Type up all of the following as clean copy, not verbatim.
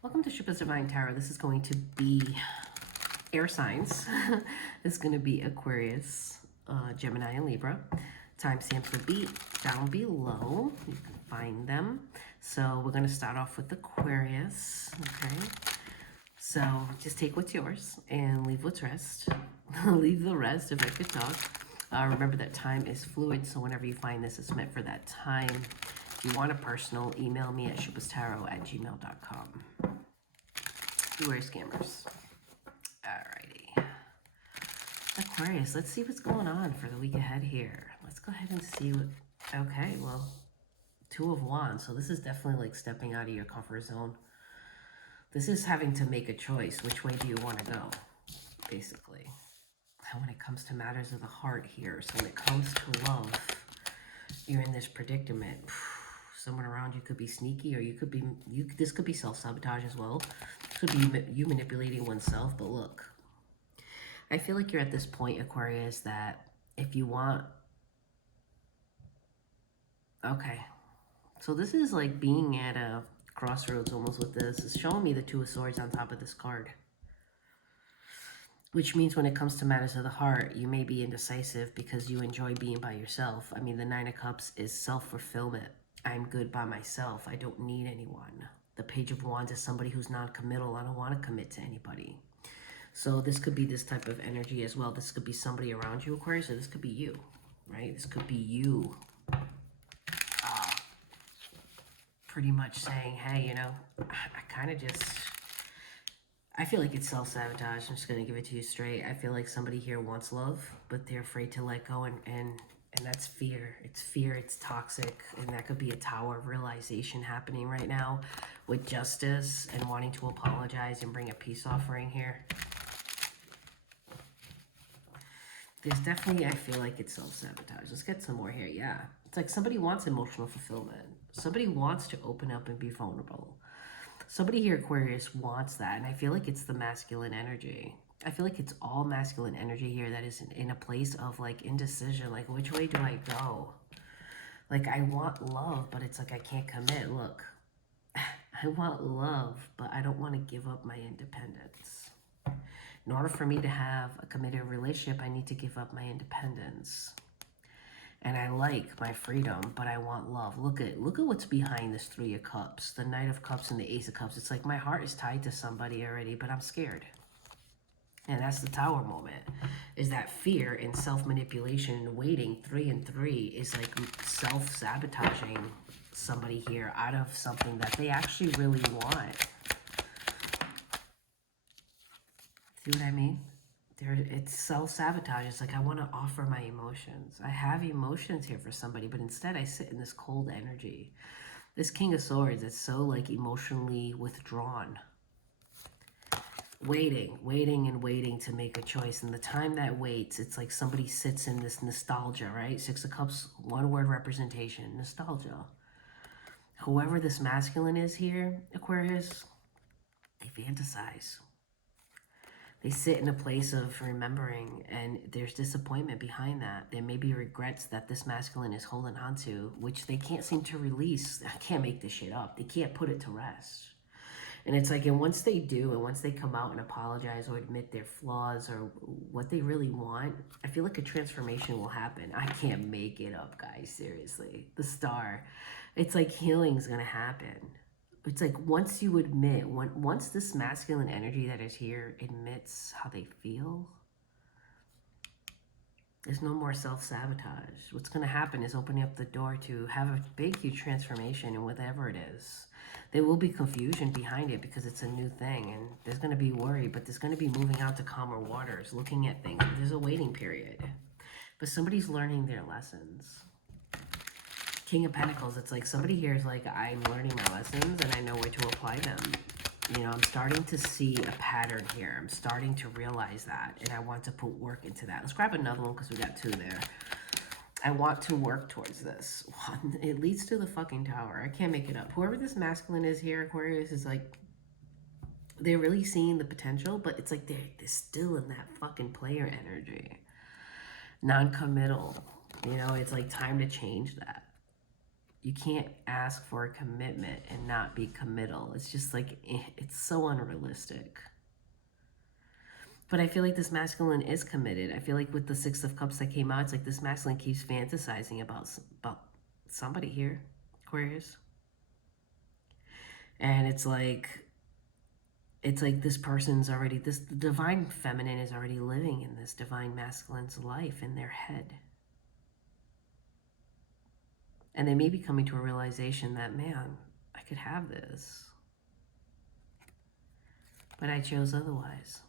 Welcome to Xupa's Divine Tarot. This is going to be air signs. It's going to be Aquarius, Gemini, and Libra. Timestamps will be down below. You can find them. So we're going to start off with Aquarius. Okay. So just take what's yours and leave what's rest. Leave the rest if I could talk. Remember that time is fluid, so whenever you find this, it's meant for that time. If you want a personal, email me at xupastarot@gmail.com. Beware scammers. Alrighty. Aquarius, let's see what's going on for the week ahead here. Let's go ahead and see what... Okay, well, Two of Wands. So this is definitely like stepping out of your comfort zone. This is having to make a choice. Which way do you want to go, basically? When it comes to matters of the heart here. So when it comes to love, you're in this predicament. Someone around you could be sneaky, or you could be, this could be self-sabotage as well. Could be you manipulating oneself. But look, I feel like you're at this point, Aquarius, that if you want... Okay. So this is like being at a crossroads almost with this. It's showing me the Two of Swords on top of this card. Which means when it comes to matters of the heart, you may be indecisive because you enjoy being by yourself. I mean, the Nine of Cups is self-fulfillment. I'm good by myself. I don't need anyone. The Page of Wands is somebody who's non-committal. I don't want to commit to anybody. So this could be this type of energy as well. This could be somebody around you, Aquarius, or this could be you, right? This could be you pretty much saying, hey, you know, I kind of just... I feel like it's self-sabotage. I'm just going to give it to you straight. I feel like somebody here wants love, but they're afraid to let go, and that's fear. It's fear, it's toxic, and that could be a tower of realization happening right now with justice and wanting to apologize and bring a peace offering here. There's definitely, I feel like it's self-sabotage. Let's get some more here. Yeah. It's like somebody wants emotional fulfillment. Somebody wants to open up and be vulnerable. Somebody here, Aquarius, wants that. And I feel like it's the masculine energy. I feel like it's all masculine energy here that is in a place of like indecision. Like, which way do I go? Like, I want love, but it's like I can't commit. Look, I want love, but I don't want to give up my independence. In order for me to have a committed relationship, I need to give up my independence. And I like my freedom, but I want love. Look at what's behind this Three of Cups, the Knight of Cups and the Ace of Cups. It's like my heart is tied to somebody already, but I'm scared. And that's the Tower moment, is that fear and self-manipulation and waiting. 3 and 3 is like self-sabotaging somebody here out of something that they actually really want. See what I mean? It's self-sabotage. It's like I want to offer my emotions. I have emotions here for somebody, but instead I sit in this cold energy. This King of Swords, it's so like emotionally withdrawn. Waiting and waiting to make a choice. And the time that waits, it's like somebody sits in this nostalgia, right? 6 of Cups, one word representation, nostalgia. Whoever this masculine is here, Aquarius, they fantasize. They sit in a place of remembering, and there's disappointment behind that. There may be regrets that this masculine is holding on to, which they can't seem to release. I can't make this shit up. They can't put it to rest. And it's like, and once they do, and once they come out and apologize or admit their flaws or what they really want, I feel like a transformation will happen. I can't make it up, guys. Seriously. The Star. It's like healing's going to happen. It's like once you admit, once this masculine energy that is here admits how they feel, there's no more self-sabotage. What's going to happen is opening up the door to have a big, huge transformation in whatever it is. There will be confusion behind it because it's a new thing, and there's going to be worry, but there's going to be moving out to calmer waters, looking at things. There's a waiting period, but somebody's learning their lessons. King of Pentacles, it's like somebody here is like, I'm learning my lessons and I know where to apply them. You know, I'm starting to see a pattern here. I'm starting to realize that, and I want to put work into that. Let's grab another one because we got 2 there. I want to work towards this. It leads to the fucking Tower. I can't make it up. Whoever this masculine is here, Aquarius, is like, they're really seeing the potential, but it's like they're still in that fucking player energy. Non-committal. You know, it's like time to change that. You can't ask for a commitment and not be committal. It's just like, it's so unrealistic. But I feel like this masculine is committed. I feel like with the Six of Cups that came out, it's like this masculine keeps fantasizing about somebody here, Aquarius. And it's like this person's already, this divine feminine is already living in this divine masculine's life in their head. And they may be coming to a realization that, man, I could have this. But I chose otherwise.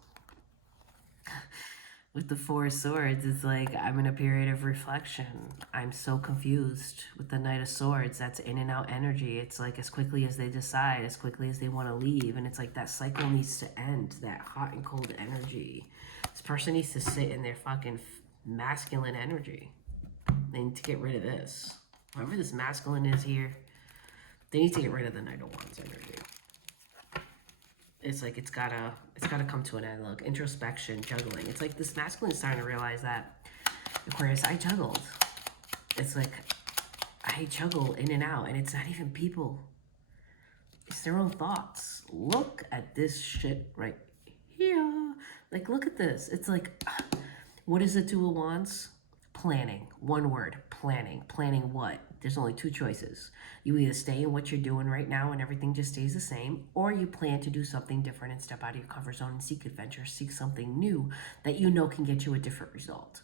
With the Four of Swords, it's like I'm in a period of reflection. I'm so confused. With the Knight of Swords, that's in and out energy. It's like as quickly as they decide, as quickly as they want to leave. And it's like that cycle needs to end, that hot and cold energy. This person needs to sit in their fucking masculine energy. They need to get rid of this. Whoever this masculine is here, they need to get rid of the Knight of Wands energy. It's like it's gotta come to an end. Look, introspection, juggling. It's like this masculine is starting to realize that, Aquarius, I juggled. It's like I juggle in and out, and it's not even people. It's their own thoughts. Look at this shit right here. Like, look at this. It's like, what is the Two of Wands? Planning. One word, planning. Planning what? There's only two choices. You either stay in what you're doing right now and everything just stays the same, or you plan to do something different and step out of your comfort zone and seek adventure, seek something new that you know can get you a different result.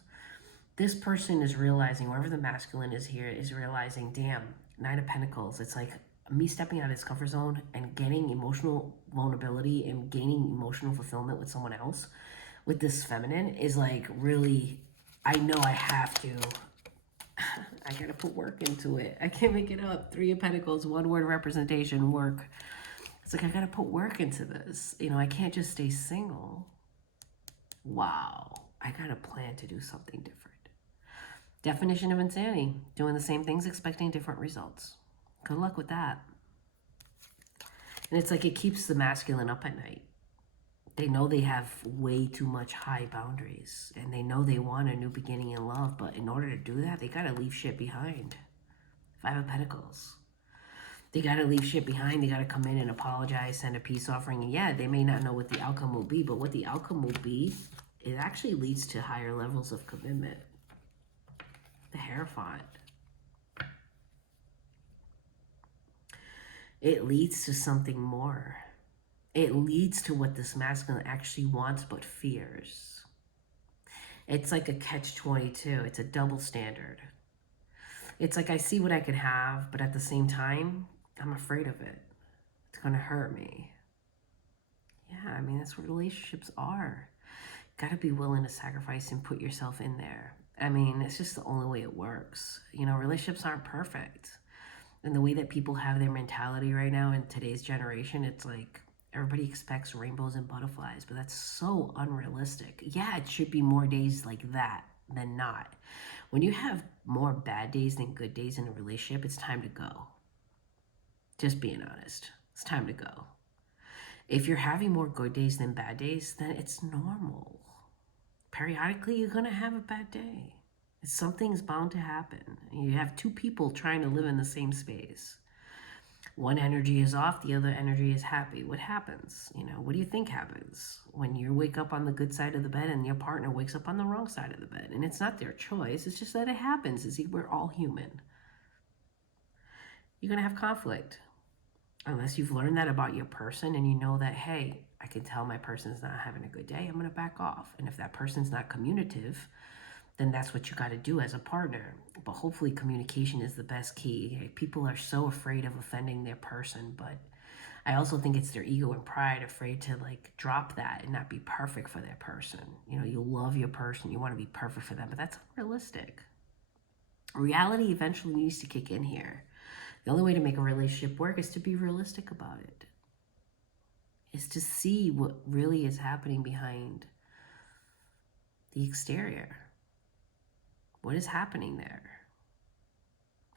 This person is realizing, wherever the masculine is here, is realizing, damn, Nine of Pentacles, it's like me stepping out of this comfort zone and getting emotional vulnerability and gaining emotional fulfillment with someone else, with this feminine, is like really, I know I have to. I gotta put work into it. I can't make it up. Three of Pentacles, one word representation, work. It's like I gotta put work into this. You know, I can't just stay single. Wow. I gotta plan to do something different. Definition of insanity. Doing the same things, expecting different results. Good luck with that. And it's like it keeps the masculine up at night. They know they have way too much high boundaries, and they know they want a new beginning in love, but in order to do that, they gotta leave shit behind. Five of Pentacles. They gotta leave shit behind. They gotta come in and apologize, send a peace offering. And yeah, they may not know what the outcome will be, but what the outcome will be, it actually leads to higher levels of commitment. The Hierophant. It leads to something more. It leads to what this masculine actually wants but fears. It's like a catch-22. It's a double standard. It's like I see what I could have, but at the same time, I'm afraid of it. It's going to hurt me. Yeah, I mean, that's what relationships are. You got to be willing to sacrifice and put yourself in there. I mean, it's just the only way it works. You know, relationships aren't perfect. And the way that people have their mentality right now in today's generation, it's like, everybody expects rainbows and butterflies, but that's so unrealistic. Yeah, it should be more days like that than not. When you have more bad days than good days in a relationship, it's time to go. Just being honest. It's time to go. If you're having more good days than bad days, then it's normal. Periodically, you're going to have a bad day. Something's bound to happen. You have two people trying to live in the same space. One energy is off, the other energy is happy. What happens? You know, what do you think happens when you wake up on the good side of the bed and your partner wakes up on the wrong side of the bed? And it's not their choice. It's just that it happens. We're all human. You're going to have conflict. Unless you've learned that about your person and you know that, hey, I can tell my person's not having a good day, I'm going to back off. And if that person's not communicative, then that's what you got to do as a partner. But hopefully communication is the best key. People are so afraid of offending their person, but I also think it's their ego and pride, afraid to like drop that and not be perfect for their person. You know, you love your person, you want to be perfect for them, but that's unrealistic. Reality eventually needs to kick in here. The only way to make a relationship work is to be realistic about it. Is to see what really is happening behind the exterior. What is happening there?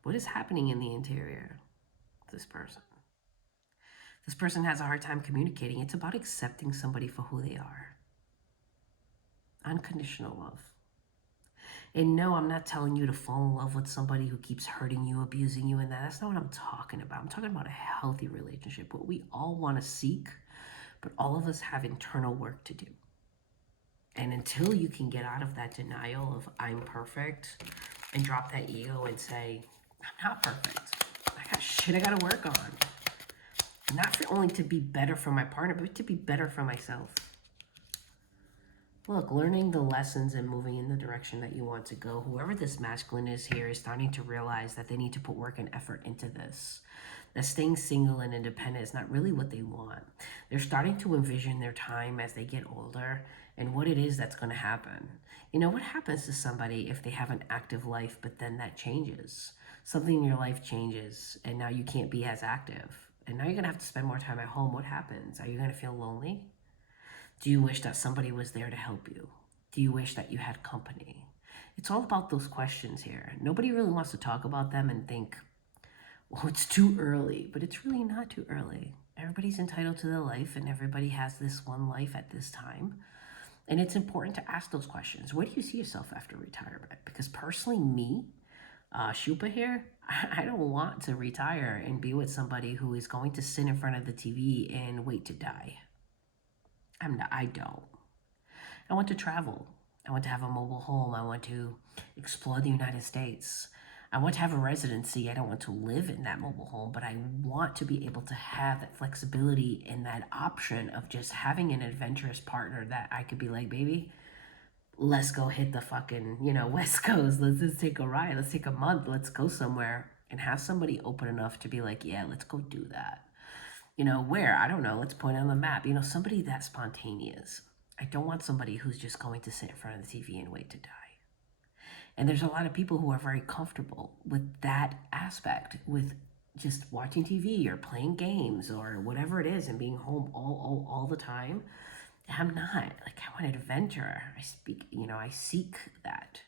What is happening in the interior of this person? This person has a hard time communicating. It's about accepting somebody for who they are. Unconditional love. And no, I'm not telling you to fall in love with somebody who keeps hurting you, abusing you, and that's not what I'm talking about. I'm talking about a healthy relationship, what we all want to seek, but all of us have internal work to do. And until you can get out of that denial of I'm perfect and drop that ego and say, I'm not perfect. I got shit I got to work on. Not for only to be better for my partner, but to be better for myself. Look, learning the lessons and moving in the direction that you want to go, whoever this masculine is here is starting to realize that they need to put work and effort into this. That staying single and independent is not really what they want. They're starting to envision their time as they get older and what it is that's going to happen. You know, what happens to somebody if they have an active life, but then that changes? Something in your life changes and now you can't be as active. And now you're going to have to spend more time at home. What happens? Are you going to feel lonely? Do you wish that somebody was there to help you? Do you wish that you had company? It's all about those questions here. Nobody really wants to talk about them and think, well, it's too early, but it's really not too early. Everybody's entitled to their life and everybody has this one life at this time. And it's important to ask those questions. Where do you see yourself after retirement? Because personally, me, Xupa here, I don't want to retire and be with somebody who is going to sit in front of the TV and wait to die. I don't. I want to travel. I want to have a mobile home. I want to explore the United States. I want to have a residency. I don't want to live in that mobile home, but I want to be able to have that flexibility and that option of just having an adventurous partner that I could be like, baby, let's go hit the fucking, West Coast. Let's just take a ride. Let's take a month. Let's go somewhere and have somebody open enough to be like, yeah, let's go do that. Where? I don't know. Let's point on the map. Somebody that's spontaneous. I don't want somebody who's just going to sit in front of the TV and wait to die. And there's a lot of people who are very comfortable with that aspect, with just watching TV or playing games or whatever it is and being home all the time. I'm not. Like, I want adventure. I seek that.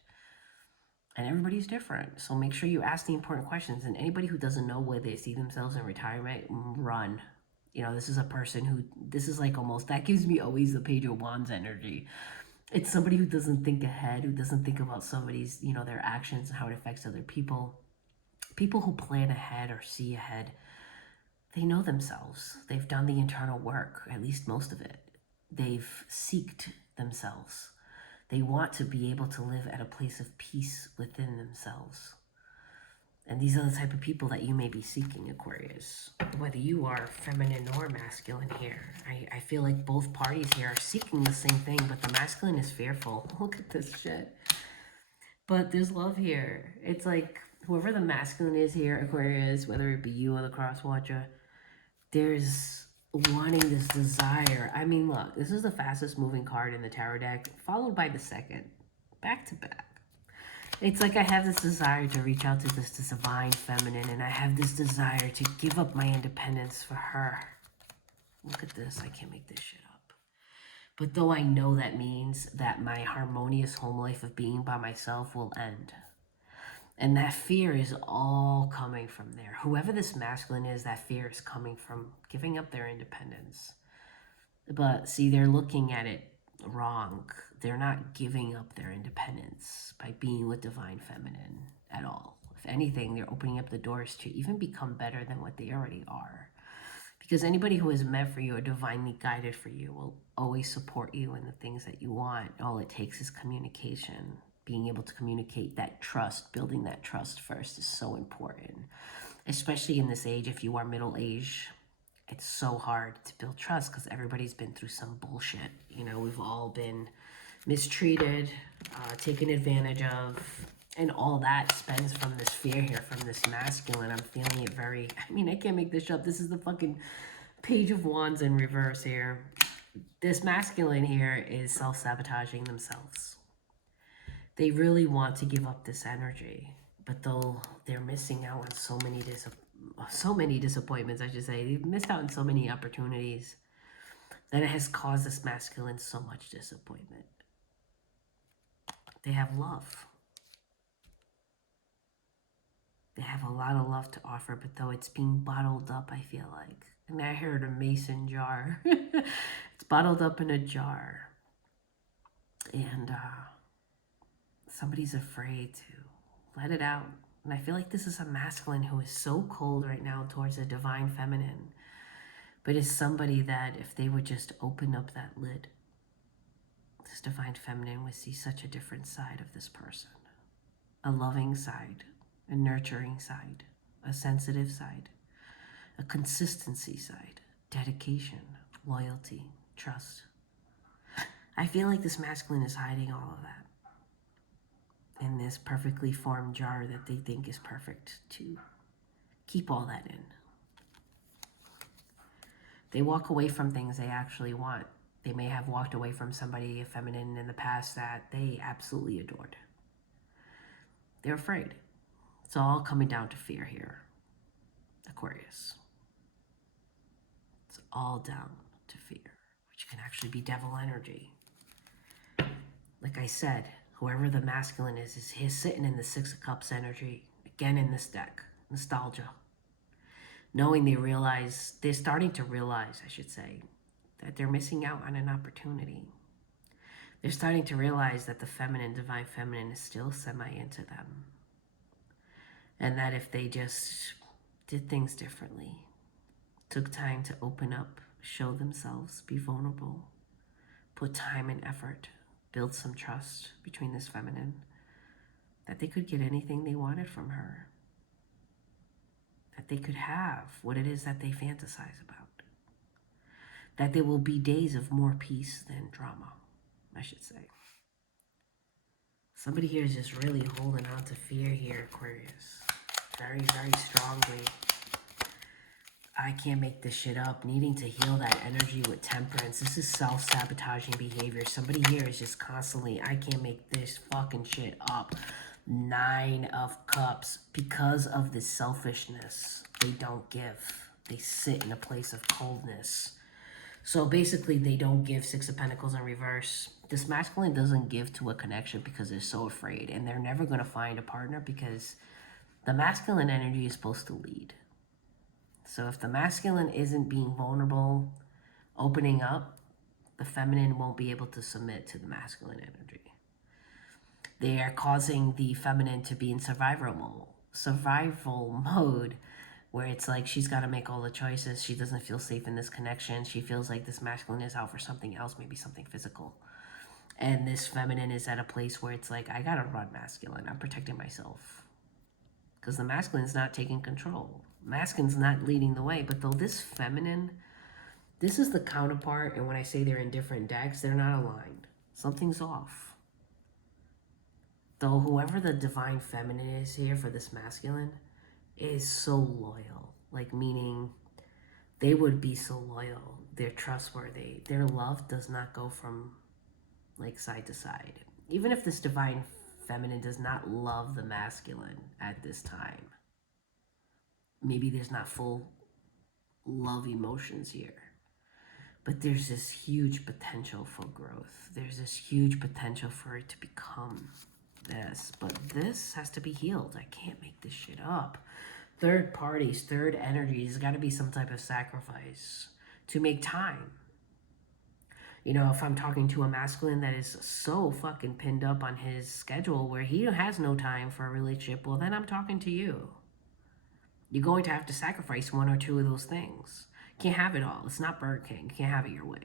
And everybody's different. So make sure you ask the important questions. And anybody who doesn't know where they see themselves in retirement, run. This is a person who, this is like almost, that gives me always the Page of Wands energy. It's somebody who doesn't think ahead, who doesn't think about somebody's, their actions and how it affects other people. People who plan ahead or see ahead, they know themselves. They've done the internal work, at least most of it. They've seeked themselves. They want to be able to live at a place of peace within themselves. And these are the type of people that you may be seeking, Aquarius. Whether you are feminine or masculine here. I feel like both parties here are seeking the same thing, but the masculine is fearful. Look at this shit. But there's love here. It's like, whoever the masculine is here, Aquarius, whether it be you or the cross watcher, there's wanting this desire. I mean, look, this is the fastest moving card in the tarot deck, followed by the second. Back to back. It's like I have this desire to reach out to this divine feminine, and I have this desire to give up my independence for her. Look at this. I can't make this shit up. But though I know that means that my harmonious home life of being by myself will end. And that fear is all coming from there. Whoever this masculine is, that fear is coming from giving up their independence. But see, they're looking at it wrong. They're not giving up their independence by being with divine feminine at all. If anything, they're opening up the doors to even become better than what they already are. Because anybody who is meant for you or divinely guided for you will always support you in the things that you want. All it takes is communication. Being able to communicate that trust, building that trust first is so important. Especially in this age, if you are middle-aged, it's so hard to build trust because everybody's been through some bullshit. We've all been mistreated, taken advantage of, and all that stems from this fear here, from this masculine. I'm feeling it very, I can't make this up. This is the fucking Page of Wands in reverse here. This masculine here is self-sabotaging themselves. They really want to give up this energy, but though they're missing out on so many disappointments, I should say. They've missed out on so many opportunities that it has caused this masculine so much disappointment. They have love. They have a lot of love to offer, but though it's being bottled up, I feel like. And I heard a mason jar. It's bottled up in a jar. And Somebody's afraid to let it out. And I feel like this is a masculine who is so cold right now towards a divine feminine, but is somebody that if they would just open up that lid, this divine feminine would see such a different side of this person. A loving side, a nurturing side, a sensitive side, a consistency side, dedication, loyalty, trust. I feel like this masculine is hiding all of that in this perfectly formed jar that they think is perfect to keep all that in. They walk away from things they actually want. They may have walked away from somebody feminine in the past that they absolutely adored. They're afraid. It's all coming down to fear here, Aquarius. It's all down to fear, which can actually be devil energy. Like I said, whoever the masculine is he's sitting in the Six of Cups energy, again in this deck, nostalgia. Knowing they're starting to realize, I should say, that they're missing out on an opportunity. They're starting to realize that the feminine, divine feminine, is still semi into them. And that if they just did things differently, took time to open up, show themselves, be vulnerable, put time and effort, build some trust between this feminine, that they could get anything they wanted from her. That they could have what it is that they fantasize about. That there will be days of more peace than drama, I should say. Somebody here is just really holding on to fear here, Aquarius. Very, very strongly. I can't make this shit up. Needing to heal that energy with temperance. This is self-sabotaging behavior. Somebody here is just constantly, I can't make this fucking shit up. 9 of Cups. Because of the selfishness, they don't give. They sit in a place of coldness. So basically, they don't give. 6 of Pentacles in reverse. This masculine doesn't give to a connection because they're so afraid. And they're never going to find a partner because the masculine energy is supposed to lead. So if the masculine isn't being vulnerable, opening up, the feminine won't be able to submit to the masculine energy. They are causing the feminine to be in survival mode, where it's like she's got to make all the choices. She doesn't feel safe in this connection. She feels like this masculine is out for something else, maybe something physical. And this feminine is at a place where it's like, I got to run masculine. I'm protecting myself. Because the masculine is not taking control. Masculine's not leading the way. But though this feminine, this is the counterpart. And when I say they're in different decks, they're not aligned. Something's off. Though whoever the divine feminine is here for this masculine is so loyal. Like meaning they would be so loyal. They're trustworthy. Their love does not go from like side to side. Even if this divine feminine does not love the masculine at this time, maybe there's not full love emotions here, but there's this huge potential for growth. There's this huge potential for it to become this, but this has to be healed. I can't make this shit up. Third parties, third energies, got to be some type of sacrifice to make time. You know, if I'm talking to a masculine that is so fucking pinned up on his schedule where he has no time for a relationship, well, then I'm talking to you. You're going to have to sacrifice 1 or 2 of those things. You can't have it all. It's not Burger King. You can't have it your way.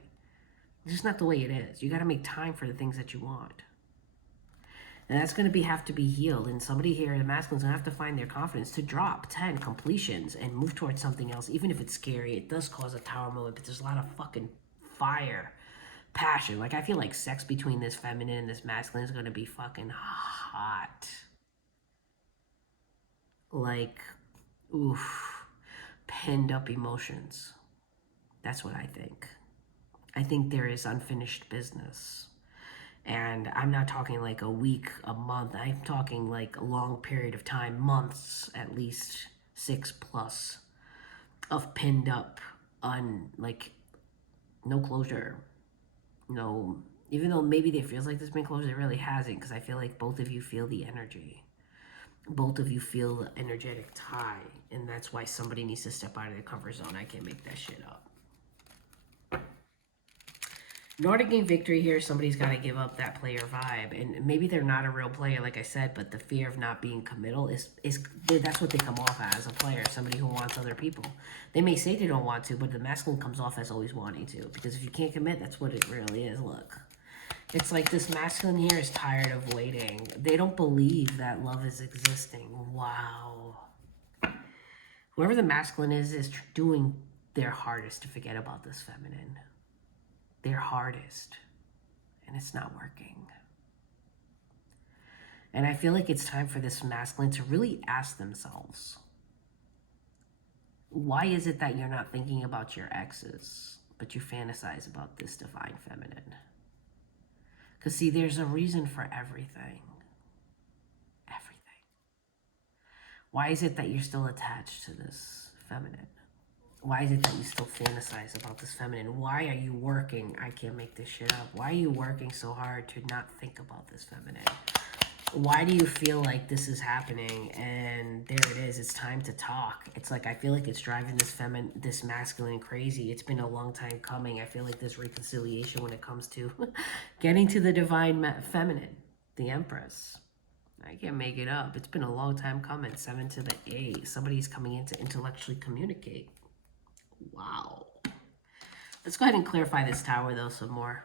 It's just not the way it is. You got to make time for the things that you want. And that's going to have to be healed. And somebody here, the masculine's going to have to find their confidence to drop 10 completions and move towards something else. Even if it's scary, it does cause a tower moment, but there's a lot of fucking fire. Passion. Like, I feel like sex between this feminine and this masculine is going to be fucking hot. Like, oof. Pinned up emotions. That's what I think. I think there is unfinished business. And I'm not talking like a week, a month. I'm talking like a long period of time, months, at least 6+ of pinned up on like no closure. No, even though maybe it feels like there's been closure, it really hasn't, because I feel like both of you feel the energy. Both of you feel the energetic tie, and that's why somebody needs to step out of their comfort zone. I can't make that shit up. In order to gain victory here, somebody's got to give up that player vibe, and maybe they're not a real player, like I said, but the fear of not being committal is that's what they come off as, a player, somebody who wants other people. They may say they don't want to, but the masculine comes off as always wanting to, because if you can't commit, that's what it really is. Look, it's like this masculine here is tired of waiting. They don't believe that love is existing. Wow. Whoever the masculine is doing their hardest to forget about this feminine. Their hardest, and it's not working. And I feel like it's time for this masculine to really ask themselves, why is it that you're not thinking about your exes, but you fantasize about this divine feminine? Because see, there's a reason for everything. Everything. Why is it that you're still attached to this feminine? Why is it that you still fantasize about this feminine? Why are you working? I can't make this shit up. Why are you working so hard to not think about this feminine? Why do you feel like this is happening? And there it is. It's time to talk. It's like, I feel like it's driving this masculine crazy. It's been a long time coming. I feel like this reconciliation when it comes to getting to the divine feminine, the Empress. I can't make it up. It's been a long time coming. 7 to the 8. Somebody's coming in to intellectually communicate. Wow. Let's go ahead and clarify this tower, though, some more.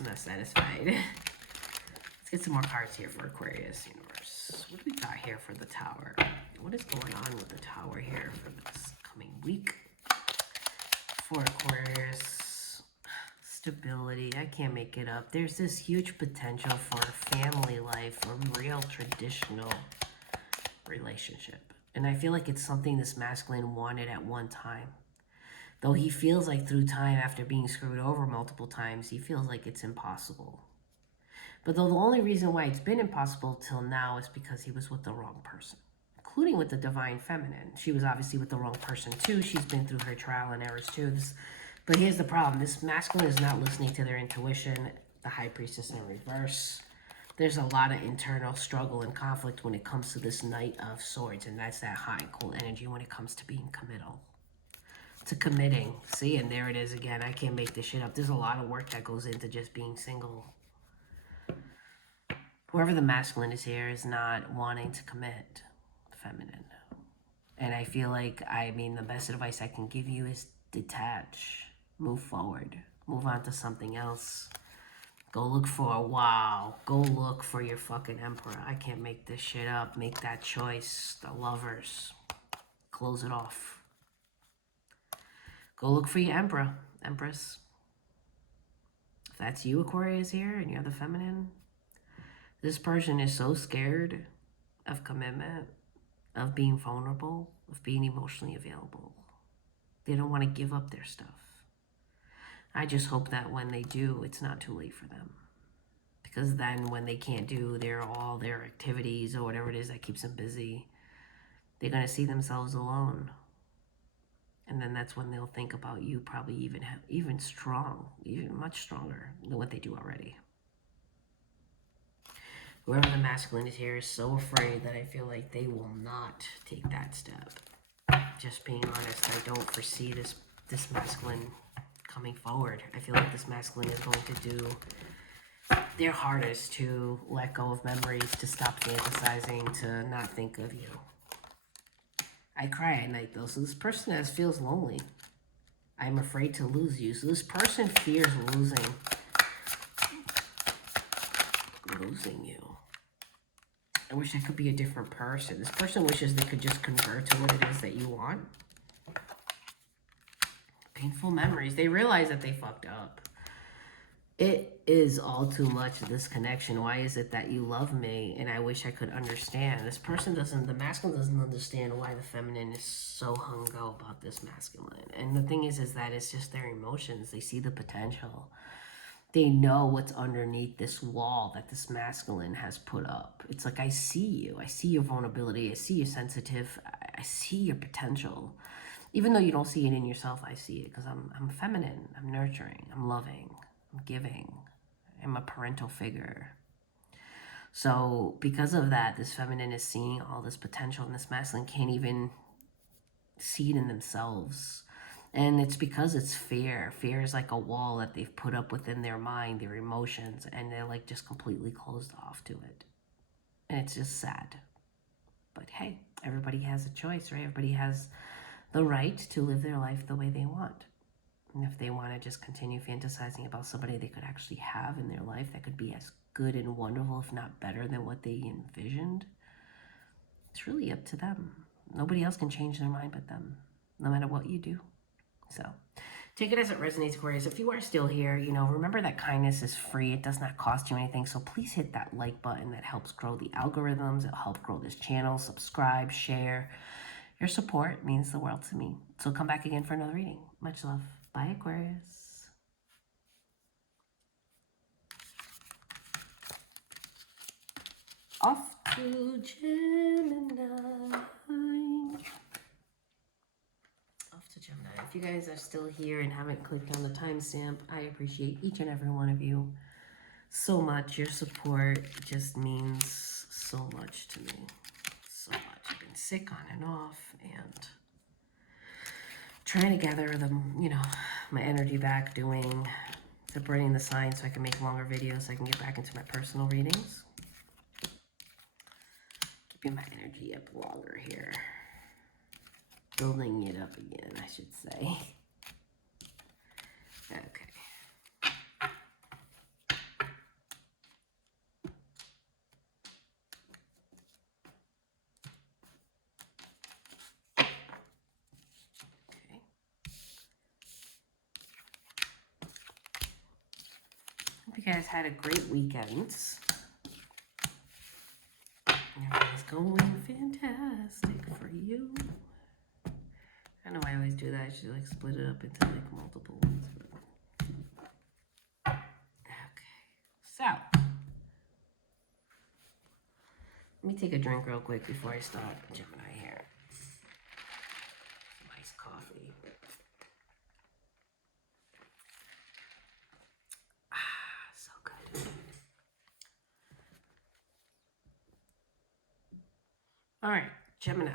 I'm not satisfied. Let's get some more cards here for Aquarius universe. What do we got here for the tower? What is going on with the tower here for this coming week? For Aquarius, stability. I can't make it up. There's this huge potential for a family life, a real traditional relationship. And I feel like it's something this masculine wanted at one time. Though he feels like through time, after being screwed over multiple times, he feels like it's impossible. But though the only reason why it's been impossible till now is because he was with the wrong person, including with the divine feminine. She was obviously with the wrong person too. She's been through her trial and errors too. But here's the problem. This masculine is not listening to their intuition. The High Priestess in reverse. There's a lot of internal struggle and conflict when it comes to this Knight of Swords. And that's that high, cool energy when it comes to being committal. To committing. See, and there it is again. I can't make this shit up. There's a lot of work that goes into just being single. Whoever the masculine is here is not wanting to commit, feminine. And I feel like, the best advice I can give you is detach. Move forward. Move on to something else. Go look for, go look for your fucking emperor. I can't make this shit up. Make that choice. The Lovers. Close it off. Go look for your empress. If that's you, Aquarius, here, and you're the feminine, this person is so scared of commitment, of being vulnerable, of being emotionally available. They don't want to give up their stuff. I just hope that when they do, it's not too late for them. Because then when they can't do all their activities or whatever it is that keeps them busy, they're going to see themselves alone. And then that's when they'll think about you probably even much stronger than what they do already. Whoever the masculine is here is so afraid that I feel like they will not take that step. Just being honest, I don't foresee this masculine coming forward. I feel like this masculine is going to do their hardest to let go of memories, to stop fantasizing, to not think of you. I cry at night, though, so this person feels lonely. I'm afraid to lose you. So this person fears losing you. I wish I could be a different person. This person wishes they could just convert to what it is that you want. Painful memories. They realize that they fucked up. It is all too much, this connection. Why is it that you love me and I wish I could understand? This person the masculine doesn't understand why the feminine is so hung-go about this masculine. And the thing is that it's just their emotions. They see the potential. They know what's underneath this wall that this masculine has put up. It's like, I see you. I see your vulnerability. I see you're sensitive. I see your potential. Even though you don't see it in yourself, I see it because I'm feminine. I'm nurturing. I'm loving. I'm giving. I'm a parental figure. So because of that, this feminine is seeing all this potential and this masculine can't even see it in themselves. And it's because it's fear. Fear is like a wall that they've put up within their mind, their emotions, and they're like just completely closed off to it. And it's just sad. But hey, everybody has a choice, right? Everybody has the right to live their life the way they want. And if they want to just continue fantasizing about somebody they could actually have in their life that could be as good and wonderful, if not better than what they envisioned, it's really up to them. Nobody else can change their mind but them, no matter what you do. So take it as it resonates, Aquarius. If you are still here, remember that kindness is free. It does not cost you anything. So please hit that like button. That helps grow the algorithms. It'll help grow this channel. Subscribe, share. Your support means the world to me. So come back again for another reading. Much love. Bye, Aquarius. Off to Gemini. If you guys are still here and haven't clicked on the timestamp, I appreciate each and every one of you so much. Your support just means so much to me. So much. I've been sick on and off and trying to gather my energy back, separating the signs so I can make longer videos, so I can get back into my personal readings. Keeping my energy up longer here. Building it up again, I should say. Okay. Okay. Hope you guys had a great weekend. Everything's going fantastic for you. I know I always do that. I should split it up into multiple ones. Okay. So let me take a drink real quick before I start. Gemini here. Some iced coffee. So good. All right, Gemini.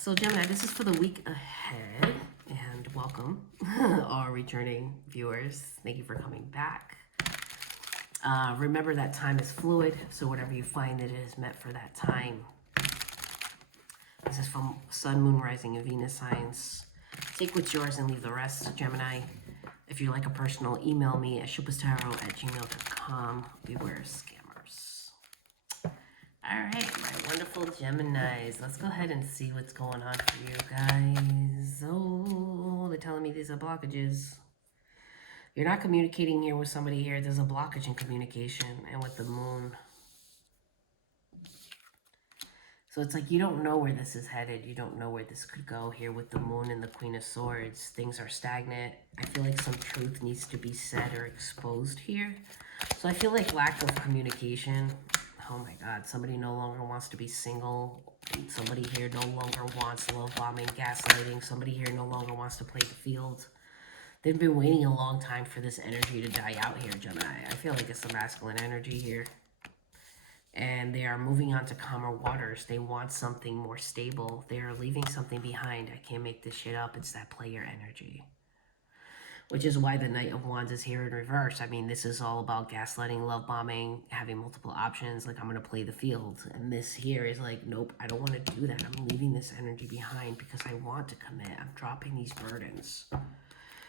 So Gemini, this is for the week ahead, and welcome, our returning viewers. Thank you for coming back. Remember that time is fluid, so whatever you find that it is meant for that time. This is from Sun, Moon, Rising, and Venus signs. Take what's yours and leave the rest, Gemini. If you like a personal, email me at Xupastarot@gmail.com. Beware scammers. All right, my wonderful Geminis. Let's go ahead and see what's going on for you guys. Oh, they're telling me these are blockages. You're not communicating here with somebody here. There's a blockage in communication and with the moon. So it's like you don't know where this is headed. You don't know where this could go here with the moon and the Queen of Swords. Things are stagnant. I feel like some truth needs to be said or exposed here. So I feel like lack of communication. Oh my God, somebody no longer wants to be single. Somebody here no longer wants love bombing, gaslighting. Somebody here no longer wants to play the field. They've been waiting a long time for this energy to die out here, Gemini. I feel like it's the masculine energy here. And they are moving on to calmer waters. They want something more stable. They are leaving something behind. I can't make this shit up. It's that player energy. Which is why the Knight of Wands is here in reverse. I mean, this is all about gaslighting, love bombing, having multiple options. Like, I'm going to play the field. And this here is like, nope, I don't want to do that. I'm leaving this energy behind because I want to commit. I'm dropping these burdens.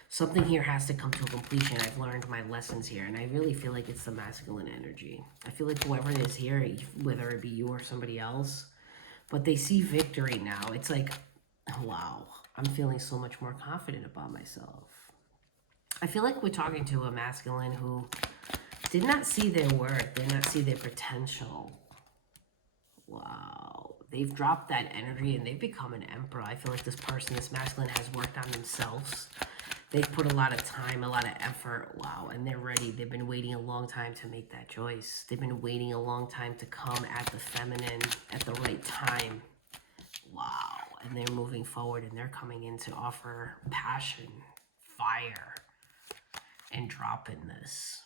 Something here has to come to a completion. I've learned my lessons here. And I really feel like it's the masculine energy. I feel like whoever it is here, whether it be you or somebody else, but they see victory now. It's like, wow, I'm feeling so much more confident about myself. I feel like we're talking to a masculine who did not see their worth, did not see their potential. Wow. They've dropped that energy and they've become an emperor. I feel like this person, this masculine, has worked on themselves. They've put a lot of time, a lot of effort. Wow. And they're ready. They've been waiting a long time to make that choice. They've been waiting a long time to come at the feminine at the right time. Wow. And they're moving forward and they're coming in to offer passion, fire, and dropping this.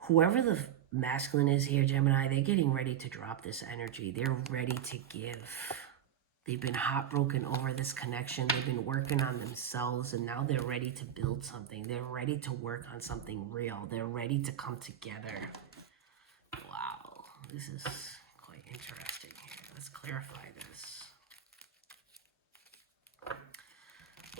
Whoever the masculine is here, Gemini, they're getting ready to drop this energy. They're ready to give. They've been heartbroken over this connection. They've been working on themselves, and now they're ready to build something. They're ready to work on something real. They're ready to come together. Wow, this is quite interesting here. Let's clarify this.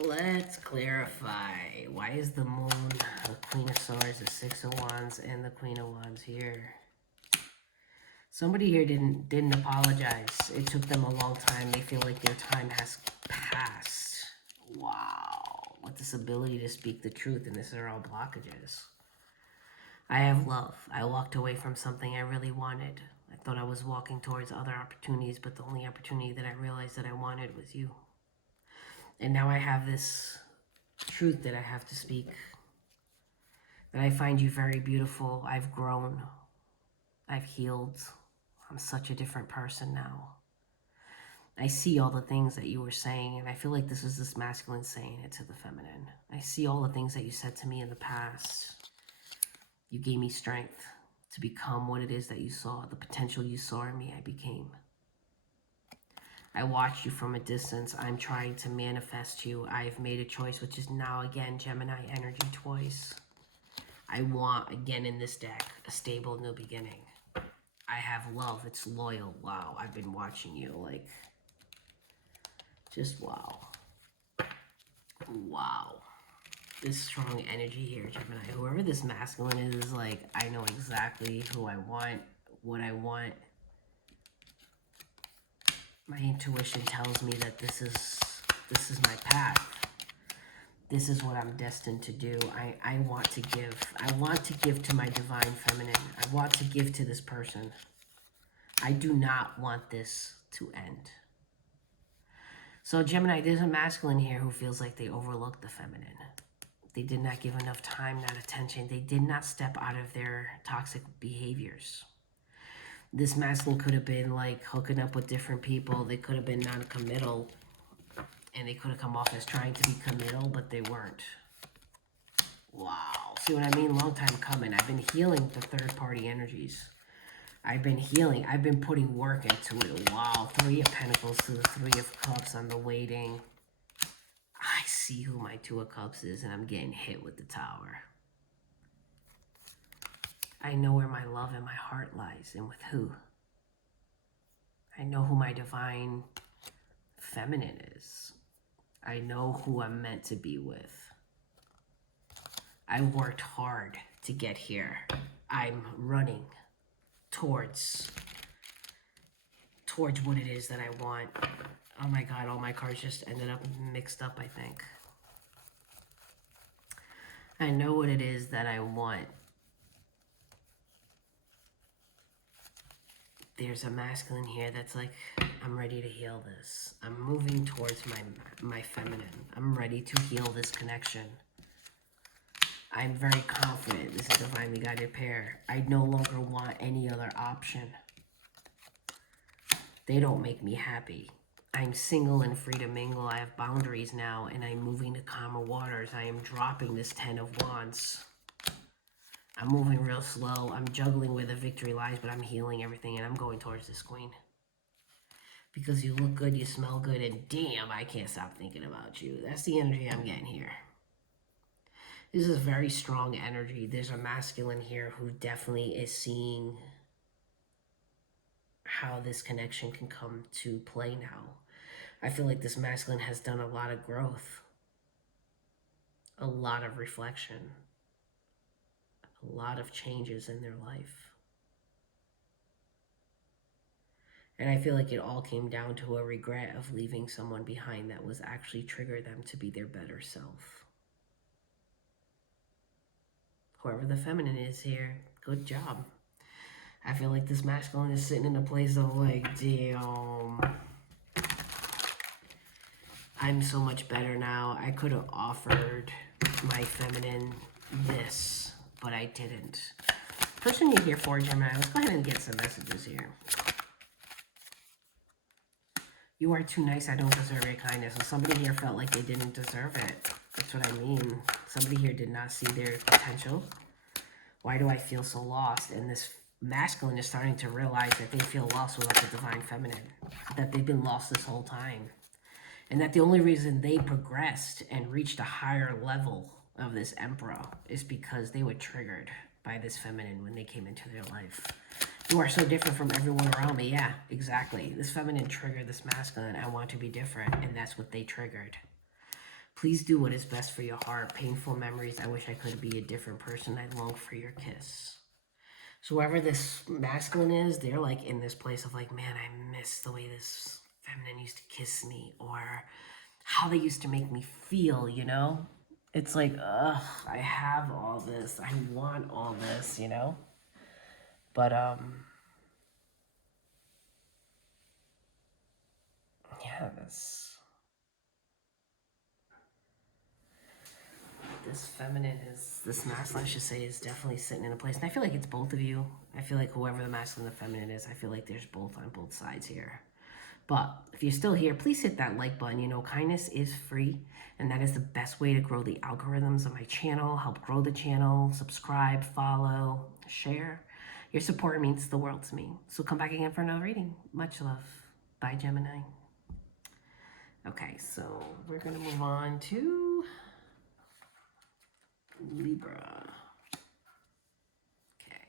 Let's clarify. Why is the moon, the Queen of Swords, the Six of Wands, and the Queen of Wands here? Somebody here didn't apologize. It took them a long time. They feel like their time has passed. Wow. With this ability to speak the truth, and this are all blockages. I have love. I walked away from something I really wanted. I thought I was walking towards other opportunities, but the only opportunity that I realized that I wanted was you. And now I have this truth that I have to speak. That I find you very beautiful. I've grown. I've healed. I'm such a different person now. I see all the things that you were saying, and I feel like this is this masculine saying it to the feminine. I see all the things that you said to me in the past. You gave me strength to become what it is that you saw. The potential you saw in me, I became. I watched you from a distance. I'm trying to manifest you. I've made a choice, which is now, again, Gemini energy twice. I want, again in this deck, a stable new beginning. I have love. It's loyal. Wow. I've been watching you. Like, just wow. Wow. This strong energy here, Gemini. Whoever this masculine is like, I know exactly who I want, what I want. My intuition tells me that this is my path. This is what I'm destined to do. I want to give. I want to give to my divine feminine. I want to give to this person. I do not want this to end. So Gemini, there's a masculine here who feels like they overlooked the feminine. They did not give enough time, not attention. They did not step out of their toxic behaviors. This masculine could have been like hooking up with different people. They could have been non-committal. And they could have come off as trying to be committal, but they weren't. Wow. See what I mean? Long time coming. I've been healing the third-party energies. I've been healing. I've been putting work into it. Wow. 3 of Pentacles to the 3 of Cups on the waiting. I see who my 2 of Cups is, and I'm getting hit with the Tower. I know where my love and my heart lies, and with who. I know who my divine feminine is. I know who I'm meant to be with. I worked hard to get here. I'm running towards what it is that I want. Oh my God, all my cards just ended up mixed up, I think. I know what it is that I want. There's a masculine here that's like, I'm ready to heal this. I'm moving towards my feminine. I'm ready to heal this connection. I'm very confident this is a divinely guided pair. I no longer want any other option. They don't make me happy. I'm single and free to mingle. I have boundaries now, and I'm moving to calmer waters. I am dropping this 10 of Wands. I'm moving real slow. I'm juggling where the victory lies, but I'm healing everything, and I'm going towards this queen. Because you look good, you smell good, and damn, I can't stop thinking about you. That's the energy I'm getting here. This is very strong energy. There's a masculine here who definitely is seeing how this connection can come to play now. I feel like this masculine has done a lot of growth, a lot of reflection, a lot of changes in their life. And I feel like it all came down to a regret of leaving someone behind that was actually triggered them to be their better self. Whoever the feminine is here, good job. I feel like this masculine is sitting in a place of like, damn, I'm so much better now. I could have offered my feminine this, but I didn't. Person you're here for, Gemini, let's go ahead and get some messages here. You are too nice. I don't deserve your kindness. So somebody here felt like they didn't deserve it. That's what I mean. Somebody here did not see their potential. Why do I feel so lost? And this masculine is starting to realize that they feel lost without the divine feminine, that they've been lost this whole time, and that the only reason they progressed and reached a higher level of this emperor is because they were triggered by this feminine when they came into their life. You are so different from everyone around me. Yeah, exactly. This feminine triggered this masculine. I want to be different, and that's what they triggered. Please do what is best for your heart. Painful memories. I wish I could be a different person. I long for your kiss. So whoever this masculine is, they're like in this place of like, man, I miss the way this feminine used to kiss me, or how they used to make me feel, you know? It's like, ugh, I have all this. I want all this, you know? But, yeah, this feminine is, this masculine, I should say, is definitely sitting in a place. And I feel like it's both of you. I feel like whoever the masculine and the feminine is, I feel like there's both on both sides here. But if you're still here, please hit that like button. You know, kindness is free, and that is the best way to grow the algorithms of my channel, help grow the channel, subscribe, follow, share. Your support means the world to me. So come back again for another reading. Much love. Bye, Gemini. Okay, so we're going to move on to Libra. Okay.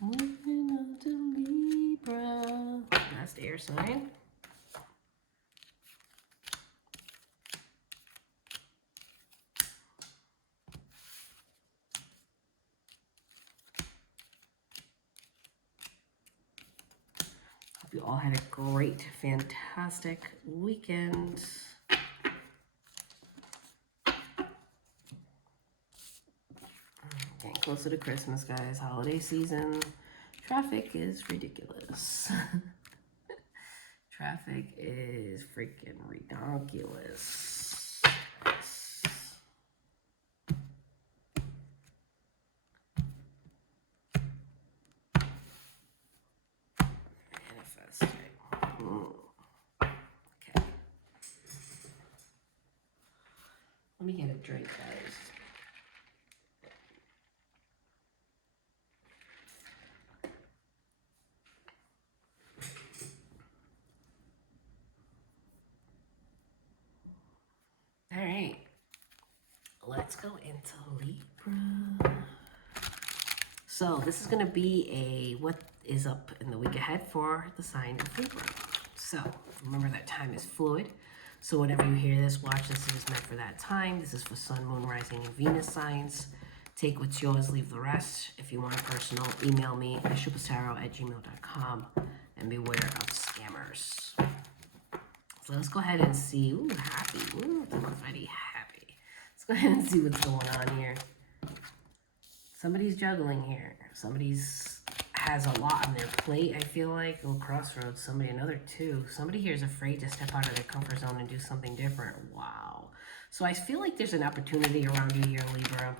Moving on to Libra. Last air sign. Hope you all had a great, fantastic weekend. Getting closer to Christmas, guys. Holiday season. Traffic is ridiculous. Traffic is freaking ridiculous. Manifesting. Okay. Let me get a drink, guys. All right, let's go into Libra. So this is going to be a what is up in the week ahead for the sign of Libra. So remember that time is fluid. So whenever you hear this, watch this. It is meant for that time. This is for Sun, Moon, Rising, and Venus signs. Take what's yours, leave the rest. If you want a personal, email me at Xupastarot@gmail.com, and beware of scammers. So let's go ahead and see. Ooh, happy. Ooh, I'm already happy. Let's go ahead and see what's going on here. Somebody's juggling here. Somebody's has a lot on their plate, I feel like. A little crossroads. Somebody, another two. Somebody here is afraid to step out of their comfort zone and do something different. Wow. So I feel like there's an opportunity around you here, Libra.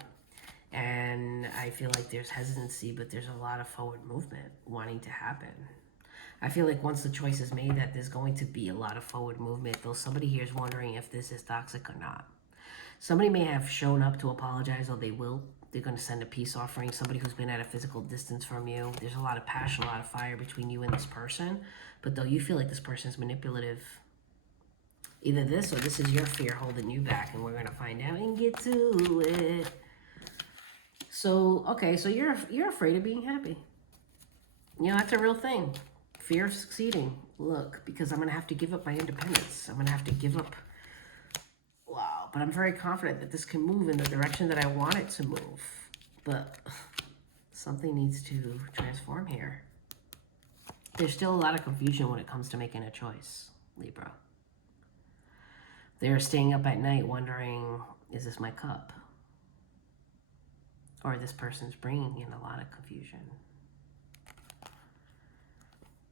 And I feel like there's hesitancy, but there's a lot of forward movement wanting to happen. I feel like once the choice is made that there's going to be a lot of forward movement, though somebody here is wondering if this is toxic or not. Somebody may have shown up to apologize, or they will. They're going to send a peace offering. Somebody who's been at a physical distance from you. There's a lot of passion, a lot of fire between you and this person. But though you feel like this person is manipulative, either this or this is your fear holding you back, and we're going to find out and get to it. So, okay, so you're afraid of being happy. You know, that's a real thing. Fear of succeeding. Look, because I'm going to have to give up my independence. I'm going to have to give up. Wow. But I'm very confident that this can move in the direction that I want it to move. But something needs to transform here. There's still a lot of confusion when it comes to making a choice, Libra. They're staying up at night wondering, is this my cup? Or this person's bringing in a lot of confusion.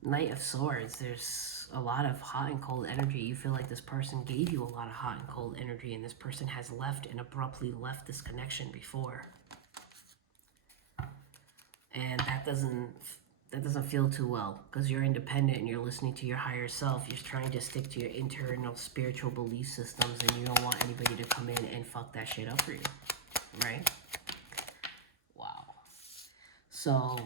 Knight of Swords, there's a lot of hot and cold energy. You feel like this person gave you a lot of hot and cold energy, and this person has left and abruptly left this connection before. And that doesn't feel too well, because you're independent and you're listening to your higher self. You're trying to stick to your internal spiritual belief systems, and you don't want anybody to come in and fuck that shit up for you. right? Wow. So,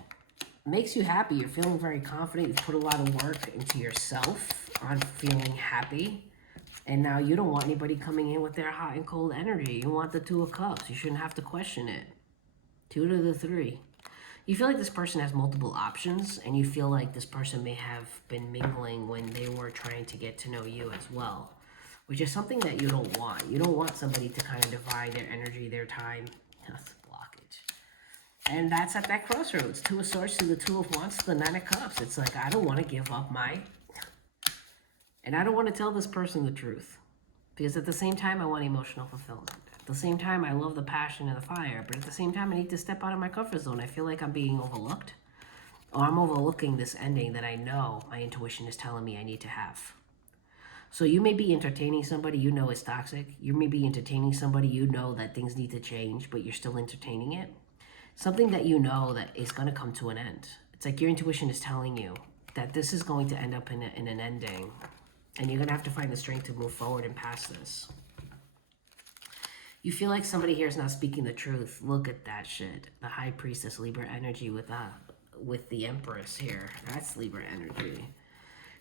makes you happy. You're feeling very confident. You've put a lot of work into yourself on feeling happy. And now you don't want anybody coming in with their hot and cold energy. You want the Two of Cups. You shouldn't have to question it. 2 to the 3. You feel like this person has multiple options, and you feel like this person may have been mingling when they were trying to get to know you as well, which is something that you don't want. You don't want somebody to kind of divide their energy, their time. That's a blockage. And that's at that crossroads. 2 of Swords to the 2 of Wands to the 9 of Cups. It's like, I don't want to give up my... And I don't want to tell this person the truth. Because at the same time, I want emotional fulfillment. At the same time, I love the passion and the fire. But at the same time, I need to step out of my comfort zone. I feel like I'm being overlooked. Or I'm overlooking this ending that I know my intuition is telling me I need to have. So you may be entertaining somebody you know is toxic. You may be entertaining somebody you know that things need to change, but you're still entertaining it. Something that you know that is going to come to an end. It's like your intuition is telling you that this is going to end up in an ending. And you're going to have to find the strength to move forward and past this. You feel like somebody here is not speaking the truth. Look at that shit. The High Priestess Libra energy with the Empress here. That's Libra energy.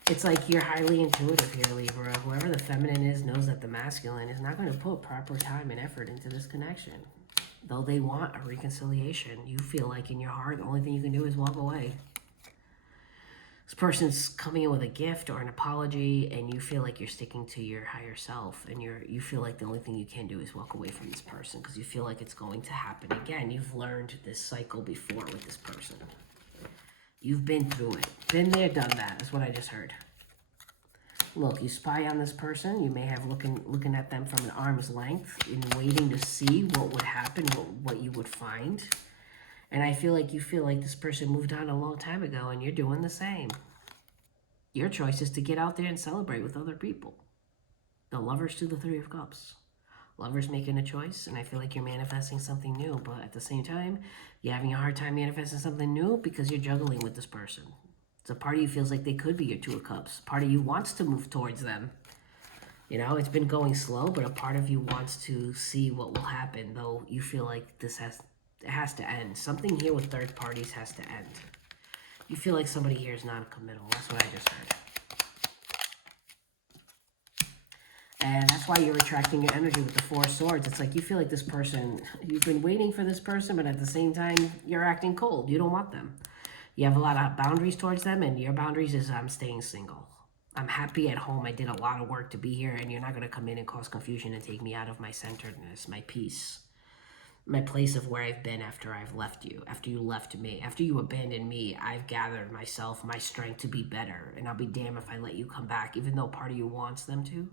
It's like you're highly intuitive here, Libra. Whoever the feminine is knows that the masculine is not going to put proper time and effort into this connection. Though they want a reconciliation, you feel like in your heart, the only thing you can do is walk away. This person's coming in with a gift or an apology, and you feel like you're sticking to your higher self, and you feel like the only thing you can do is walk away from this person because you feel like it's going to happen again. You've learned this cycle before with this person. You've been through it. Been there, done that. That's what I just heard. Look, you spy on this person. You may have looking at them from an arm's length and waiting to see what would happen, what you would find. And I feel like you feel like this person moved on a long time ago, and you're doing the same. Your choice is to get out there and celebrate with other people. The Lovers to the 3 of Cups. Lovers making a choice, and I feel like you're manifesting something new. But at the same time, you're having a hard time manifesting something new because you're juggling with this person. So part of you feels like they could be your 2 of Cups. Part of you wants to move towards them. You know, it's been going slow, but a part of you wants to see what will happen, though you feel like this has to end. Something here with third parties has to end. You feel like somebody here is not a committal. That's what I just heard. And that's why you're attracting your energy with the 4 of Swords. It's like you feel like this person, you've been waiting for this person, but at the same time, you're acting cold. You don't want them. You have a lot of boundaries towards them, and your boundaries is I'm staying single. I'm happy at home. I did a lot of work to be here, and you're not going to come in and cause confusion and take me out of my centeredness, my peace. My place of where I've been after I've left you, after you left me, after you abandoned me. I've gathered myself, my strength to be better, and I'll be damned if I let you come back, even though part of you wants them to.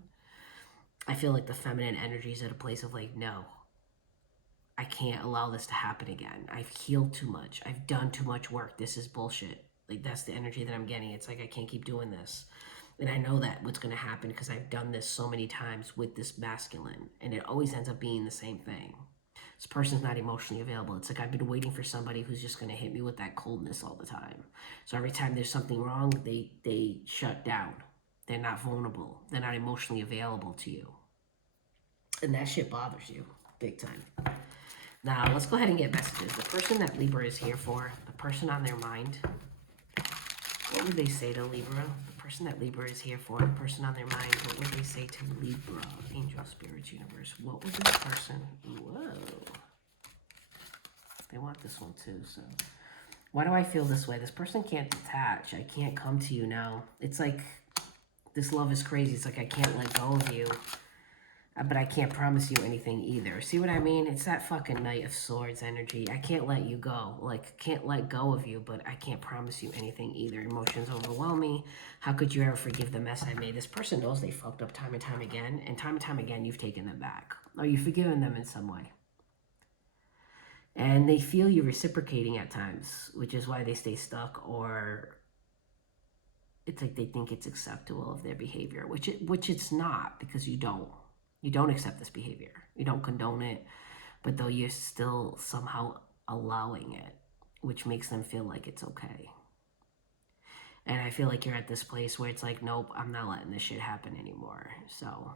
I feel like the feminine energy is at a place of like, no, I can't allow this to happen again. I've healed too much. I've done too much work. This is bullshit. Like, that's the energy that I'm getting. It's like, I can't keep doing this. And I know that what's going to happen because I've done this so many times with this masculine, and it always ends up being the same thing. This person's not emotionally available. It's like I've been waiting for somebody who's just going to hit me with that coldness all the time. So every time there's something wrong, they shut down. They're not vulnerable. They're not emotionally available to you. And that shit bothers you big time. Now, let's go ahead and get messages. The person that Libra is here for, the person on their mind, what would they say to Libra? The person that Libra is here for, the person on their mind, what would they say to Libra? Angel, Spirits, Universe. What would this person... Whoa. They want this one too, so... Why do I feel this way? This person can't detach. I can't come to you now. It's like, this love is crazy. It's like I can't let go of you. But I can't promise you anything either. See what I mean? It's that fucking Knight of Swords energy. I can't let you go. Like, can't let go of you, but I can't promise you anything either. Emotions overwhelm me. How could you ever forgive the mess I made? This person knows they fucked up time and time again, you've taken them back. Or you've forgiven them in some way. And they feel you reciprocating at times, which is why they stay stuck, or it's like they think it's acceptable of their behavior, which it's not, because you don't. You don't accept this behavior. You don't condone it, but though you're still somehow allowing it, which makes them feel like it's okay. And I feel like you're at this place where it's like, nope, I'm not letting this shit happen anymore. So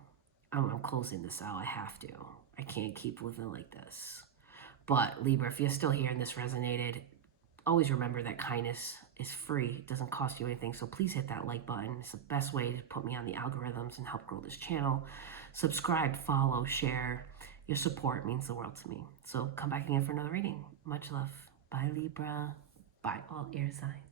I'm closing this out. I have to. I can't keep living like this. But Libra, if you're still here and this resonated, always remember that kindness is free. It doesn't cost you anything. So please hit that like button. It's the best way to put me on the algorithms and help grow this channel. Subscribe, follow, share. Your support means the world to me. So come back again for another reading. Much love. Bye, Libra. Bye, all air signs.